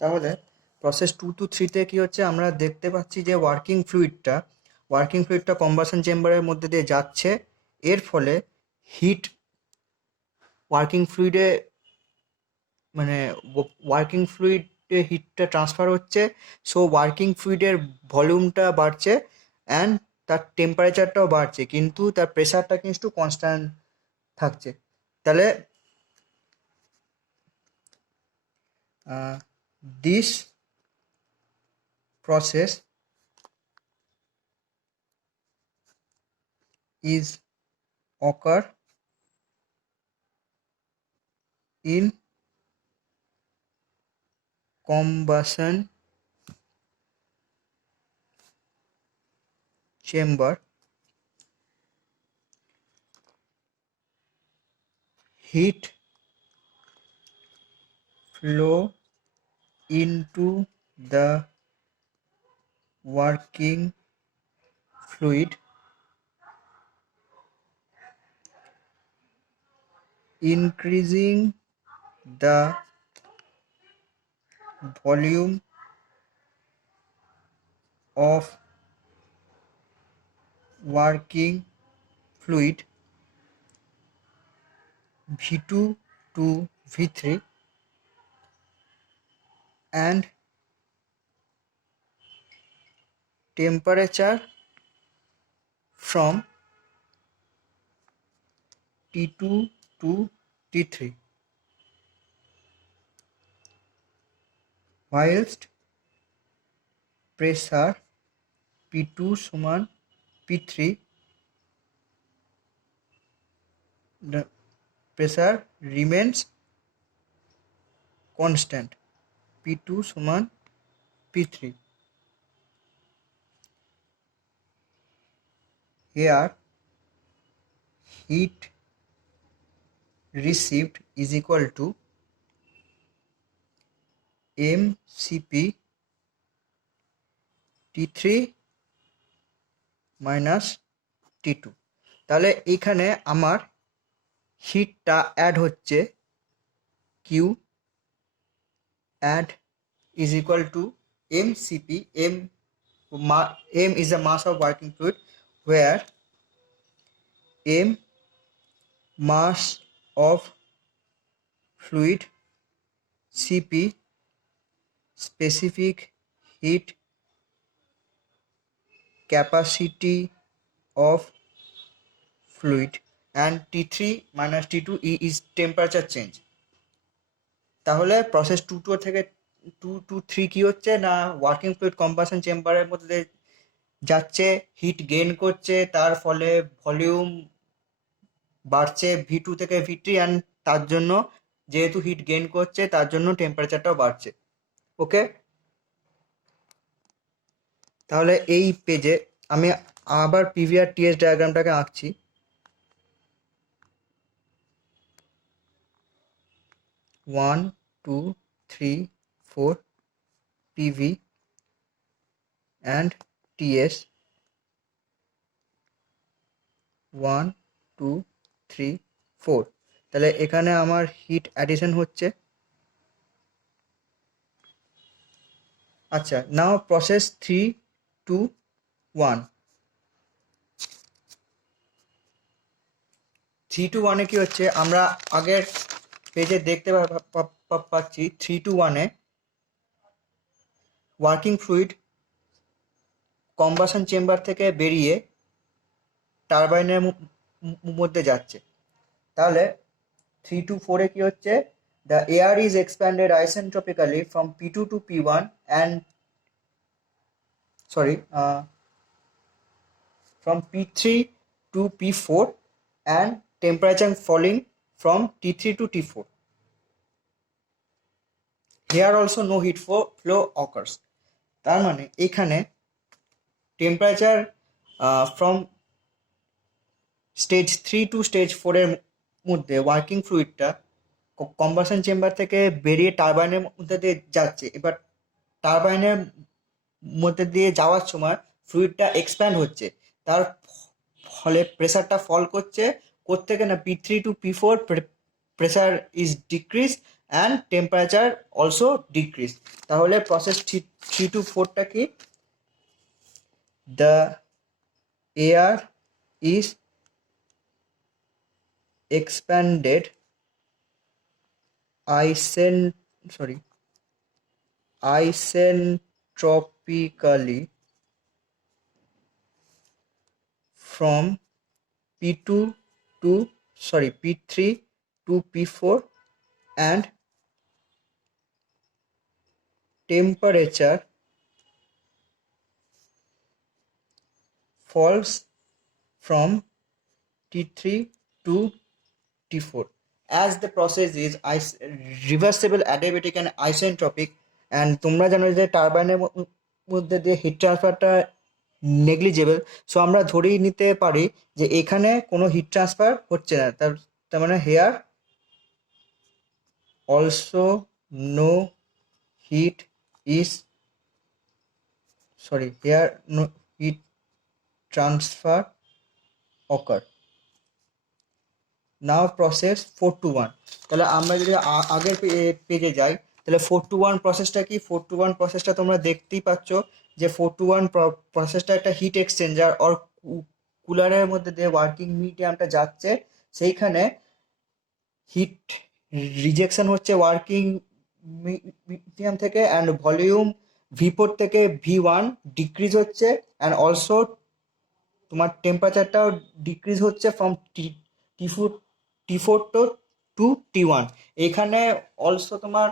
তাহলে process 2 to 3-তে কি হচ্ছে, আমরা দেখতে পাচ্ছি যে ওয়ার্কিং ফ্লুইডটা কম্বাসন চেম্বারের মধ্যে দিয়ে যাচ্ছে। এর ফলে হিট ওয়ার্কিং ফ্লুইডে মানে ওয়ার্কিং ফ্লুইডে হিটটা ট্রান্সফার হচ্ছে। সো ওয়ার্কিং ফ্লুইডের ভলিউমটা বাড়ছে অ্যান্ড তার টেম্পারেচারটাও বাড়ছে, কিন্তু তার প্রেশারটা কিন্তু কনস্ট্যান্ট থাকছে। তাহলে this process is occur in combustion chamber. Heat flow into the working fluid, increasing the volume of working fluid V2 to V3 and temperature from T2 to T3, whilst pressure P2 সমান P3, the pressure remains constant, P2 সমান P3. Here heat received is equal to mCp T3 minus T2. তাহলে এখানে আমার হিটটা add হচ্ছে, Q add is equal to mCp. M is the mass of working fluid, where m mass of fluid, Cp specific heat capacity of fluid, and T3 minus T2 is temperature change. তাহলে process 2 থেকে 2 to 3 কি হচ্ছে না, working fluid combustion চেম্বারের মধ্যে যাচ্ছে, hit gain করছে, তার ফলে ভলিউম বাড়ছে V2 থেকে V3, অ্যান্ড তার জন্য যেহেতু হিট গেইন করছে তার জন্য টেম্পারেচারটাও বাড়ছে। ওকে, তাহলে এই পেজে আমি আবার পিভিআর টিএস ডায়াগ্রামটাকে আঁকছি। 1 2 3 4 পিভি অ্যান্ড টিএস 1 2 3 4। তাহলে এখানে আমার হিট অ্যাডিশন হচ্ছে। আচ্ছা, নাও প্রসেস 3 to 1। 3 to 1-এ কি হচ্ছে, আমরা আগের পেজে দেখতে পাচ্ছি 3 to 1-এ ওয়ার্কিং ফ্লুইড কম্বাসন চেম্বার থেকে বেরিয়ে টারবাইনের মধ্যে যাচ্ছে। তাহলে 3 to 4-এ কি হচ্ছে, the air is expanded isentropically from P2 to P1 and from P3 to P4 and temperature falling from T3 to T4. Here also no heat flow occurs. তার মানে এখানে temperature from stage 3 to stage 4-এর মধ্যে working ফ্লুইডটা combustion chamber থেকে বেরিয়ে টারবাইনের মধ্যে দিয়ে যাচ্ছে। এবার টারবাইনের মধ্যে দিয়ে যাওয়ার সময় ফ্লুইডটা এক্সপ্যান্ড হচ্ছে, তার ফলে প্রেসারটা ফল করছে। কোত্থেকে না, P3 to P4 pressure is decrease and temperature also decrease. তাহলে প্রসেস 3 to 4টা কি? The air is expanded isentropically from P3 to P4 and temperature falls from T3 to T4 as the process is reversible, adiabatic and isentropic. and তোমরা জানো যে টারবাইনের মধ্যে যে hit ট্রান্সফারটা negligible, so আমরা ধরেই নিতে পারি যে এখানে কোনো হিট ট্রান্সফার হচ্ছে না। তার মানে here also no heat is here no heat transfer occur. Now process 4 to 1। তাহলে আমরা যদি আগের পেজে যাই, তাহলে 4 to 1 প্রসেসটা কি? 4 to 1 প্রসেসটা তোমরা দেখতেই পাচ্ছ যে 4 to 1 প্রসেসটা একটা হিট এক্সচেঞ্জার অর কুলারের মধ্যে দিয়ে ওয়ার্কিং মিডিয়ামটা যাচ্ছে, সেইখানে হিট রিজেকশন হচ্ছে ওয়ার্কিং মিডিয়াম থেকে, অ্যান্ড ভলিউম V4 থেকে V1 ডিক্রিজ হচ্ছে, অ্যান্ড অলসো তোমার টেম্পারেচারটাও ডিক্রিজ হচ্ছে ফ্রম T4 টু T1। এখানে অলসো তোমার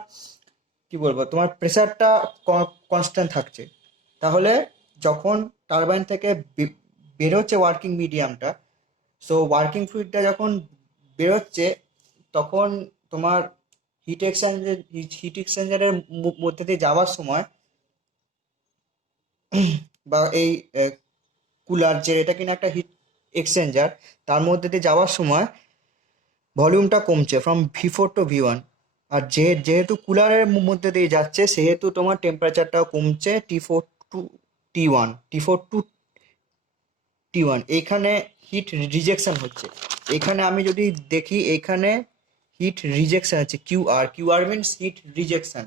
কি বলবো, তোমার প্রেসারটা কনস্ট্যান্ট থাকছে। তাহলে যখন টারবাইন থেকে বেরোচ্ছে ওয়ার্কিং মিডিয়ামটা, সো ওয়ার্কিং ফ্লুইডটা যখন বেরোচ্ছে, তখন তোমার হিট এক্সচেঞ্জারের মধ্যে দিয়ে যাওয়ার সময় বা এই কুলার, যে এটা কিনা একটা হিট এক্সচেঞ্জার, তার মধ্যে দিয়ে যাওয়ার সময় ভলিউমটা কমছে ফ্রম V4 to V1। আর যেহেতু কুলারের মধ্যে দিয়ে যাচ্ছে, সেহেতু তোমার টেম্পারেচারটাও কমছে T4 to T1। এইখানে হিট রিজেকশন হচ্ছে। এখানে আমি যদি দেখি, এখানে হিট রিজেকশন হচ্ছে QR মিনস হিট রিজেকশন।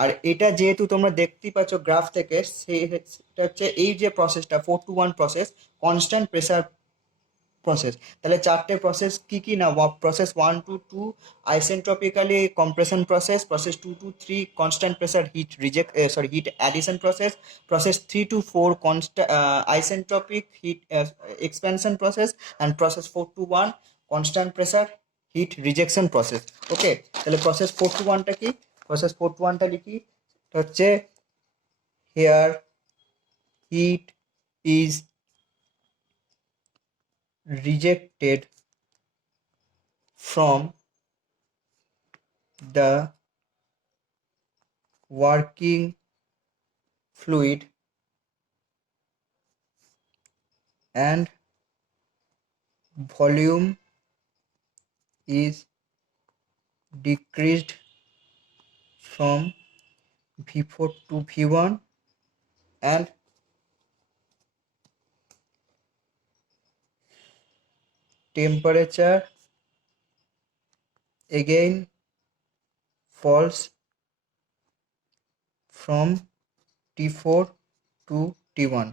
আর এটা যেহেতু তোমরা দেখতেই পাচ্ছ গ্রাফ থেকে, সেটা হচ্ছে এই যে প্রসেসটা 4 to 1 process, constant pressure process. তাহলে চারটে প্রসেস কি কি না? Process 1 to 2 isentropically compression process, process 2 to 3 constant pressure heat addition process, process 3 to 4 isentropic heat expansion process, and process 4 to 1 constant pressure heat rejection process. Okay, তাহলে process 4 to 1টা কি? Process 4 to 1টা লিখি, হচ্ছে here heat is rejected from the working fluid and volume is decreased from V4 to V1 and temperature again falls from T4 to T1.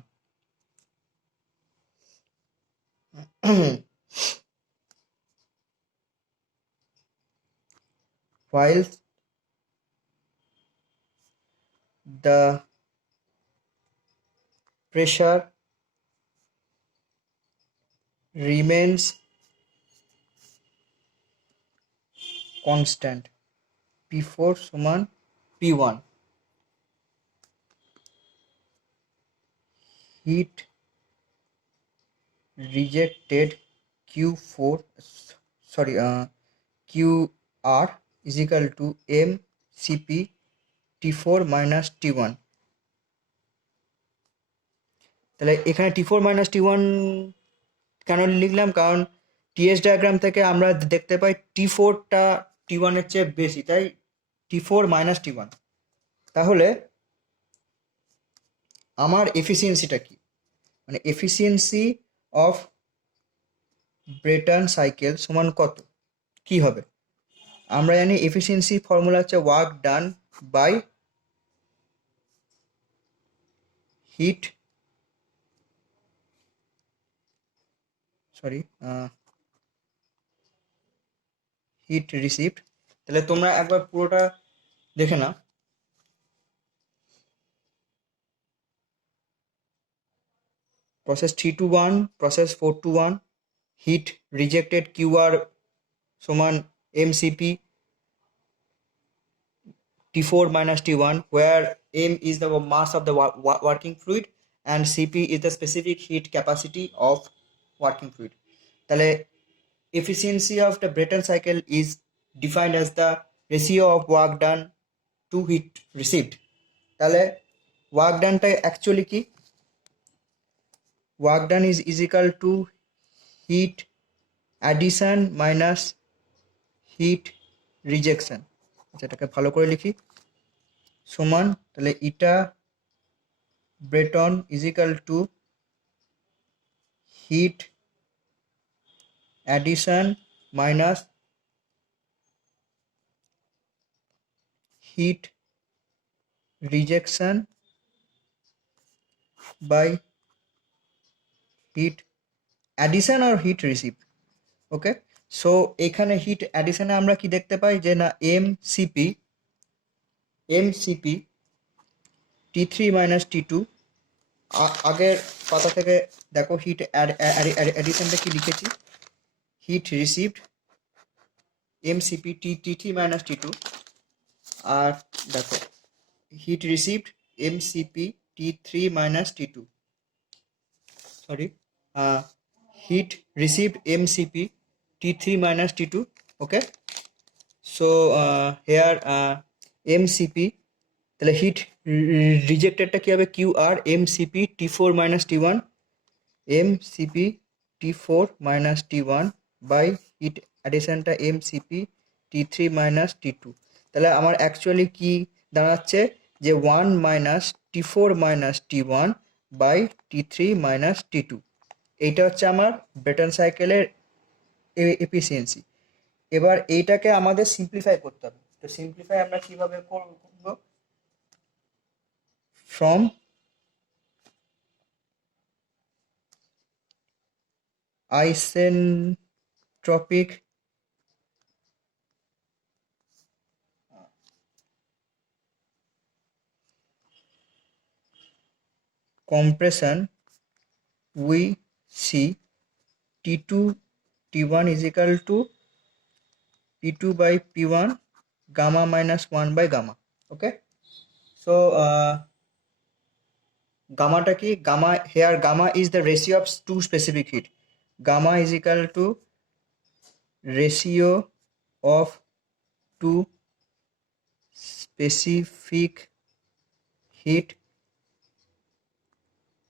While the pressure remains constant, P4 সমান P1, heat rejected QR is equal to mCp T4 minus T1। তাহলে এখানে T4 minus T1 কেন লিখলাম? কারণ T S diagram থেকে আমরা দেখতে পাই T4টা T1 এর চেয়ে বেশি, তাই T4 minus T1। তাহলে আমার এফিসিয়েন্সিটা কি? মানে এফিসিয়েন্সি অফ ব্রেটন সাইকেল সমান কত? কি হবে? আমরা জানি এফিসিয়েন্সি ফর্মুলা হচ্ছে work done by heat heat received. তাহলে তোমরা একবার পুরোটা দেখে নাও। Process 3 to 1, process 4 to 1, heat rejected QR সমান MCP T4 minus T1, where M is the mass of the working fluid and Cp is the specific heat capacity of working fluid. তাহলে efficiency of the Brayton cycle is defined as the ratio of work done to heat received. তাহলে work done টা actually কি? Work done is equal to heat addition minus heat rejection. আচ্ছা, এটাকে ভালো করে লিখি, সমান তাহলে eta Brayton is equal to heat addition minus heat rejection by heat addition আর হিট রিসিভ। ওকে, সো এখানে হিট অ্যাডিশনে আমরা কি দেখতে পাই যে না এমসিপি T3 minus T2, আগের পাতা থেকে দেখো হিট অ্যাডিশনটা কি লিখেছি, heat received MCP T3 minus T2, আর দেখো heat received MCP T3 minus T2, sorry heat received MCP T3 minus T2. Okay, so here MCP, তাহলে হিট রিজেক্টেডটা কি হবে Q R MCP T4 minus T1, MCP T4 minus T1 by heat অ্যাডিশনটা MCP T3 minus T2। তাহলে আমার actually কি দাঁড়াচ্ছে যে 1 minus T4 minus T1 by T3 minus T2। এইটা হচ্ছে আমার ব্রেটন সাইকেলের এফিসিয়েন্সি। এবার এইটাকে আমাদের সিম্পলিফাই করতে হবে। তো সিম্পলিফাই আমরা কিভাবে করব? From isentropic compression, we see T2 T1 is equal to P2 by P1 gamma minus 1 by gamma. Okay, so gamma ta ki, gamma here, gamma is the ratio of two specific heat. Gamma is equal to ratio of two specific heat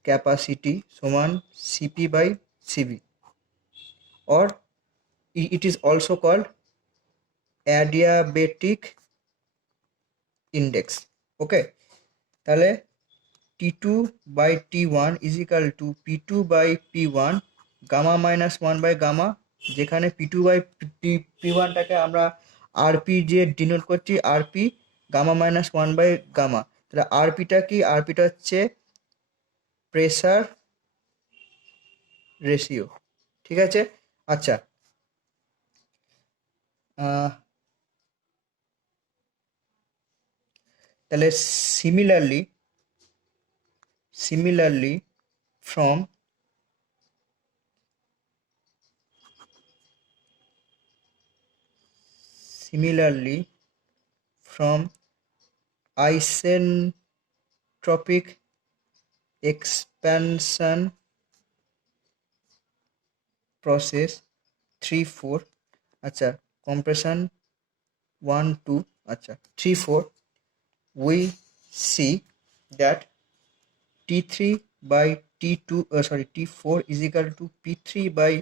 capacity সমান Cp by Cv, or it is also called adiabatic index. Okay, তাহলে T2 by T1 is equal to P2 by P1 gamma minus 1 by gamma, যেখানে P2 by P1 টাকে আমরা RP যে denote করছি RP gamma minus 1 by gamma। তাহলে RP টা কি? RP টা হচ্ছে প্রেসার রেশিও। ঠিক আছে, আচ্ছা, তাহলে similarly from isentropic expansion process 3-4, আচ্ছা, compression 1-2, আচ্ছা 3-4, we see that T3 by T4 is equal to P3 by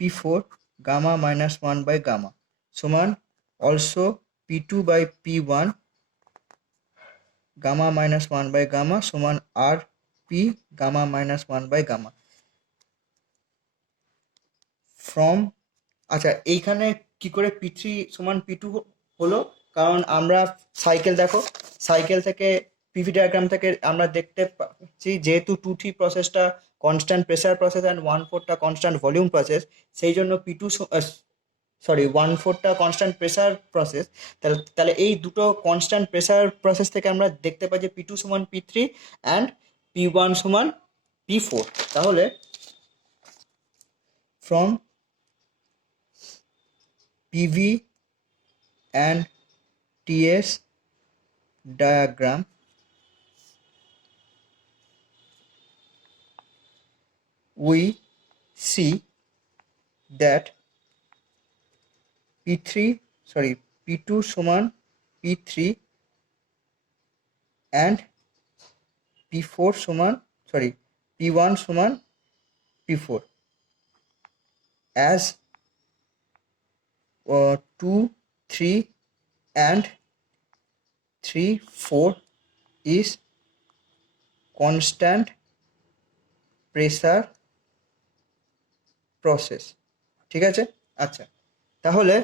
P4 gamma minus 1 by gamma সমান also P2 by P1 gamma minus 1 by gamma সমান RP gamma minus 1 by gamma from, আচ্ছা এইখানে কি করে P3 সমান P2 হলো, কারণ আমরা সাইকেল দেখো, সাইকেল থেকে পিভি ডায়াগ্রাম থেকে আমরা দেখতে পাচ্ছি যেহেতু 2-3 প্রসেসটা কনস্ট্যান্ট প্রেসার প্রসেস অ্যান্ড 1/4টা কনস্ট্যান্ট ভলিউম প্রসেস, সেই জন্য P2 1/4টা কনস্ট্যান্ট প্রেসার প্রসেস। তাহলে এই দুটো কনস্ট্যান্ট প্রেসার প্রসেস থেকে আমরা দেখতে পাই যে P2 সমান P3 অ্যান্ড P1 সমান P4। তাহলে from PV and TS diagram, we see that P2 সমান P3 and P1 সমান P4 as 2, 3 and 3, 4 is constant pressure process। ঠিক আছে? আচ্ছা, তাহলে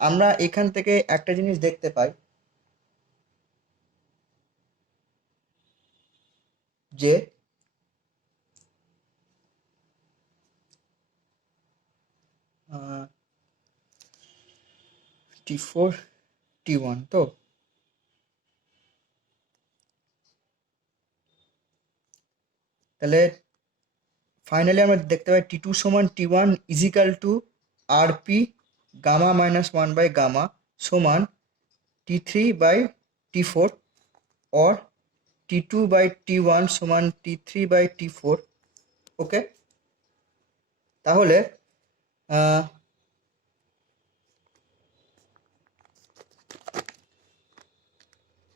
আমরা এখান থেকে একটা জিনিস দেখতে পাই যে T4 T1, তো তাহলে ফাইনালি আমরা দেখতে পাই T2 সমান T1 is equal to R P gamma minus 1 by gamma সমান T3 by T4 or T2 by T1 সমান T3 বাই T4। ওকে, তাহলে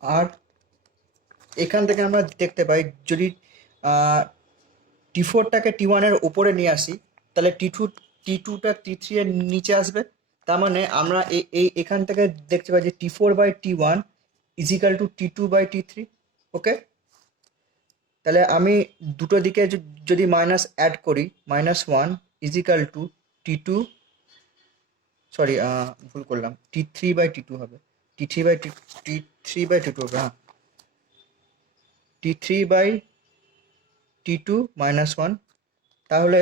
আর এখান থেকে আমরা দেখতে পাই যদি T4টাকে T1-এর উপরে নিয়ে আসি, তাহলে T2টা T3 এর নিচে আসবে। তার মানে আমরা এখান থেকে দেখতে পাই যে T4 by T1 is equal to T2 by T3। Okay, তাহলে আমি দুটো দিকে যদি মাইনাস অ্যাড করি, -1 ইজিক্যাল টু T2, ভুল করলাম, T3 বাই T2 হবে, T3 বাই T2 হবে, হ্যাঁ, T3 বাই T2 -1, তাহলে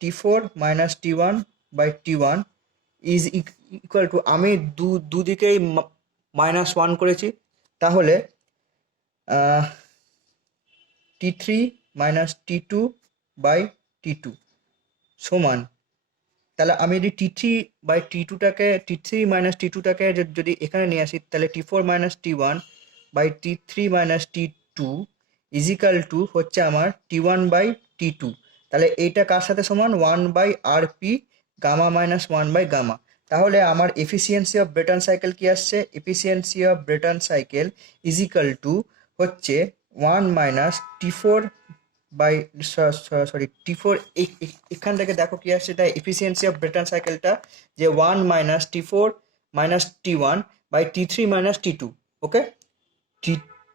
T4 minus T1 by T1 is equal to, আমি দুদিকেই -1 করেছি, তাহলে T3 minus T2 by T2 সমান, তাহলে আমি যদি T3 মাইনাস T2টাকে যদি এখানে নিয়ে আসি, তাহলে T4 minus T1 by T3 minus T2 is equal to হচ্ছে আমার T1 বাই T2। তাহলে এইটা কার সাথে সমান? 1 by R P gamma minus 1 by gamma. তাহলে আমার এফিসিয়েন্সি অফ ব্রেটন সাইকেল কি আসছে? Efficiency of Brayton cycle is equal to হচ্ছে 1 মাইনাস T4 বাই T4, এখান থেকে দেখো কি আসছে, তাই এফিসিয়েন্সি অফ ব্রেটন সাইকেলটা যে 1 minus T4 minus T1 by T3 minus T2। Okay,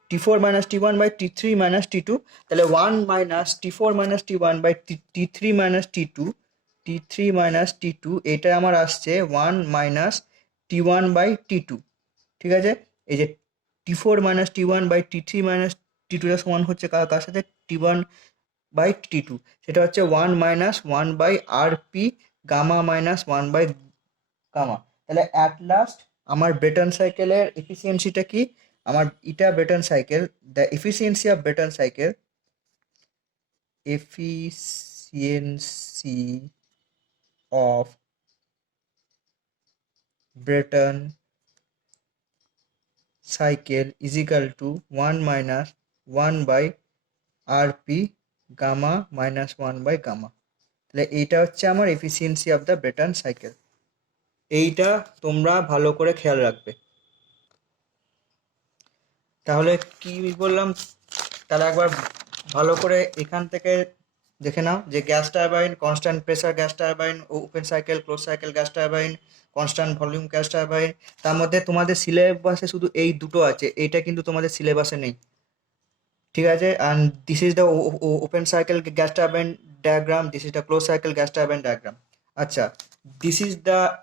T4 minus T1 by T3 minus T2, তাহলে 1 minus T4 minus T1 by T3 minus T2, এটা আমার আসছে 1 মাইনাস T1 বাই T2। ঠিক আছে, এই যে T4 minus T1 by T3 minus T2 এর সমান হচ্ছে কার সাথে? T1 বাই T2, সেটা হচ্ছে 1 minus 1 by R P gamma minus 1 by gamma. তাহলে অ্যাট লাস্ট আমার ব্রেটন সাইকেলের এফিসিয়েন্সিটা কি? আমার এটা Brayton cycle, the efficiency of Brayton cycle, efficiency of Brayton cycle is equal to 1 minus 1 by R P gamma minus 1 by gamma. তাহলে এইটা হচ্ছে আমার efficiency of the Brayton cycle. এইটা তোমরা ভালো করে খেয়াল রাখবে। তাহলে কি বললাম, তাহলে একবার ভালো করে এখান থেকে দেখে নাও যে gas turbine, constant pressure gas turbine, open cycle, close cycle gas turbine, constant volume gas turbine. তার মধ্যে তোমাদের সিলেবাসে শুধু এই দুটো আছে, এইটা কিন্তু তোমাদের সিলেবাসে নেই। ঠিক আছে, and this is the open cycle gas turbine diagram, this is the close cycle gas turbine diagram. আচ্ছা, This is the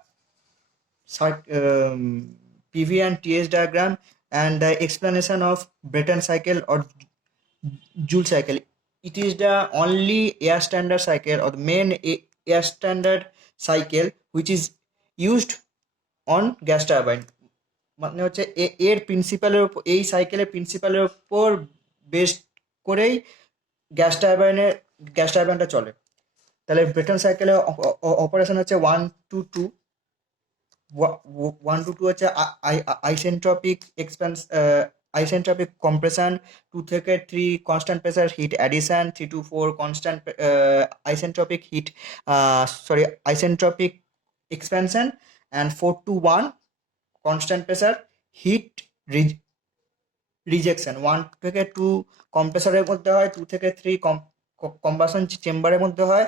PV and TS diagram and the explanation of Brayton cycle or Joule cycle. It is the only air standard cycle or the main air standard cycle which is used on gas turbine. মানে হচ্ছে এর প্রিন্সিপালের উপর, এই সাইকেলের প্রিন্সিপালের উপর base করেই গ্যাস টারবাইনটা চলে। তাহলে ব্রেটন সাইকেলের অপারেশন হচ্ছে 1 to 2। 1 to 2 হচ্ছে আইসেন্ট্রপিক এক্সপ্যান্স, আইসেন্ট্রপিক কম্প্রেশন, 2 থেকে 3 constant pressure heat addition, 3 to 4 constant isentropic heat isentropic expansion, and 4 to 1 constant pressure heat rejection. 1 থেকে 2 কম্প্রেসরের মধ্যে হয়, 2 থেকে 3 কম্বাসন চেম্বারের মধ্যে হয়,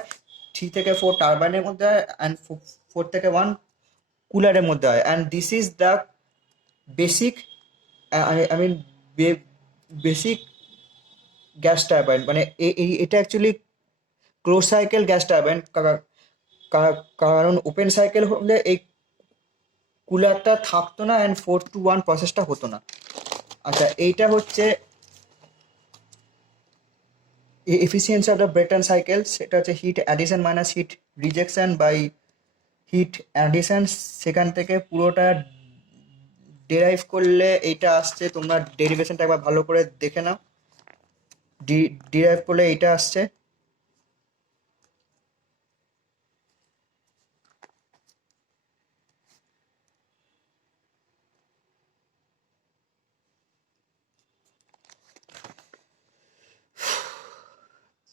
3 থেকে 4 টারবাইনের মধ্যে হয়, অ্যান্ড 4 থেকে 1 কুলারের মধ্যে হয়। And this is the basic, I mean basic gas turbine. মানে এটা actually close cycle gas turbine, কারণ ওপেন সাইকেল হলে এই কুলারটা থাকতো না অ্যান্ড 4 to 1 প্রসেসটা হতো না। আচ্ছা, এইটা হচ্ছে efficiency of the Brayton cycle. সেটা হচ্ছে heat addition minus heat rejection by heat addition. সেখান থেকে পুরোটা ডেরাইভ করলে এইটা আসছে, তোমরা ডেরিভেশনটা একবার ভালো করে দেখে নাও। ডিরাইভ করলে এইটা আসছে।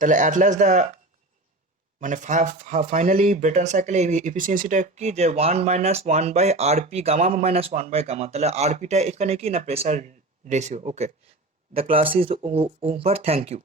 তাহলে অ্যাট লাস্ট দ্য মানে ফাইনালি ব্রেটন সাইকেলের এফিসিয়েন্সিটা কি, যে 1 - 1/RP গামা মাইনাস 1/গামা। তাহলে আরপিটা এখানে কি না, pressure ratio. Okay, the class is over, thank you.